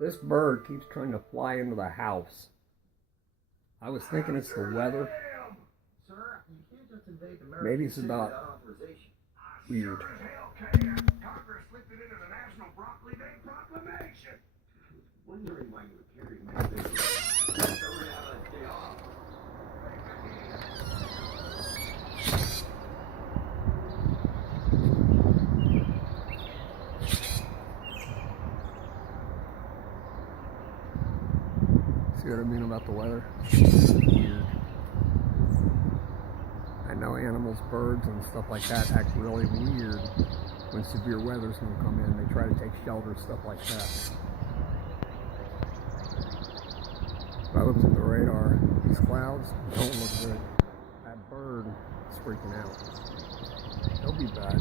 This bird keeps trying to fly into the house. I was thinking it's the weather. Maybe it's about weird. Congress slipped it into the National Broccoli Day proclamation. Wondering why you were carrying that big. See what I mean about the weather? Weird. I know animals, birds, and stuff like that act really weird when severe weather's going to come in. They try to take shelter, stuff like that. If I look at the radar, these clouds don't look good. That bird is freaking out. He'll be back.